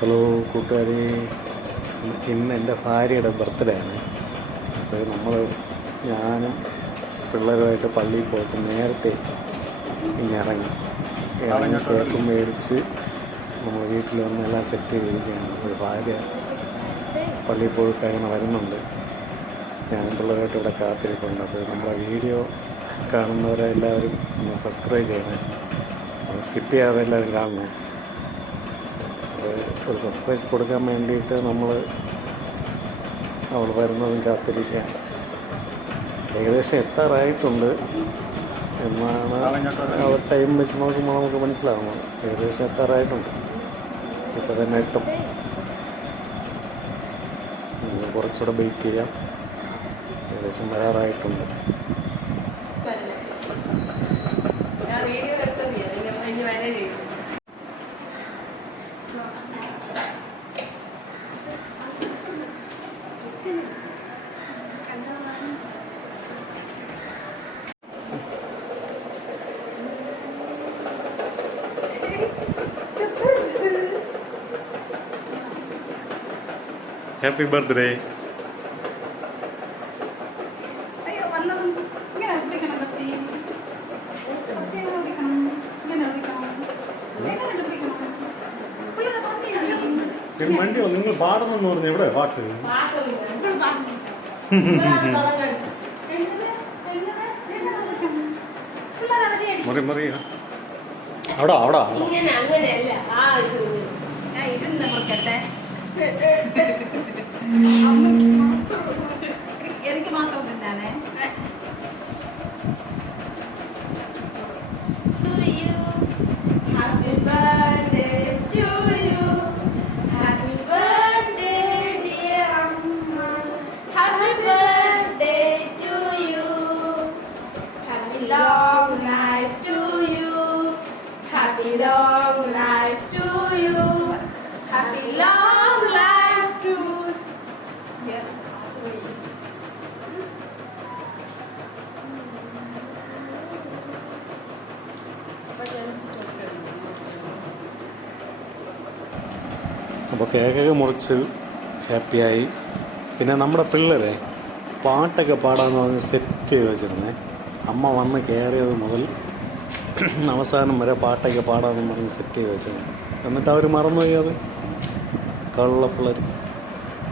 Hello കൂട്ടുകാരെ, ഇന്ന് എൻ്റെ ഭാര്യയുടെ ബർത്ത്ഡേ ആണ്. അപ്പോൾ ഞാനും പിള്ളേരുമായിട്ട് പള്ളിയിൽ പോയിട്ട് നേരത്തെ ഇറങ്ങി കേക്കും മേടിച്ച് നമ്മൾ വീട്ടിൽ വന്ന് എല്ലാം സെറ്റ് ചെയ്തിരിക്കുകയാണ്. അപ്പോൾ ഭാര്യ പള്ളിയിൽ പോയിട്ട് അങ്ങനെ വരുന്നുണ്ട്. ഞാനും പിള്ളേരുമായിട്ട് ഇവിടെ കാത്തിരിപ്പുണ്ട്. അപ്പോൾ നമ്മളെ വീഡിയോ കാണുന്നവരെല്ലാവരും ഒന്ന് സബ്സ്ക്രൈബ് ചെയ്യണേ, അത് സ്കിപ്പ് ചെയ്യാതെ എല്ലാവരും കാണണം. ഒരു സബ്സ്ക്രൈബ് കൊടുക്കാൻ വേണ്ടിയിട്ട് അവൾ വരുന്നതും കാത്തിരിക്കുക. ഏകദേശം എത്താറായിട്ടുണ്ട് എന്നാണ് അവർ ടൈം വെച്ച് നോക്കുമ്പോൾ നമുക്ക് മനസ്സിലാവുന്നത്. ഏകദേശം എത്താറായിട്ടുണ്ട്, ഇപ്പോൾ തന്നെ എത്തും. കുറച്ചുകൂടെ വെയിറ്റ് ചെയ്യാം, ഏകദേശം വരാറായിട്ടുണ്ട്. Happy birthday. വണ്ടി നിങ്ങൾ പാടുന്നെന്ന് പറഞ്ഞു. എവിടെ പാട്ട്? മറി മറി അവിടെ അവിടെ എനിക്ക് മാത്രം തിന്നാനേ. Happy birthday to you. Happy birthday dear Amma. Happy birthday to you. Happy long life to you. Happy long life to you. Happy long life to you. അപ്പോൾ കേക്കൊക്കെ മുറിച്ച് ഹാപ്പിയായി. പിന്നെ നമ്മുടെ പിള്ളേരെ പാട്ടൊക്കെ പാടാമെന്ന് പറഞ്ഞ് സെറ്റ് ചെയ്ത് വെച്ചിരുന്നേ. അമ്മ വന്ന് കയറിയത് മുതൽ അവസാനം വരെ പാട്ടൊക്കെ പാടാമെന്ന് പറഞ്ഞ് സെറ്റ് ചെയ്ത് വെച്ചിരുന്നു. എന്നിട്ട് അവർ മറന്നുപോയി. അത് കള്ളപ്പിള്ളേർ.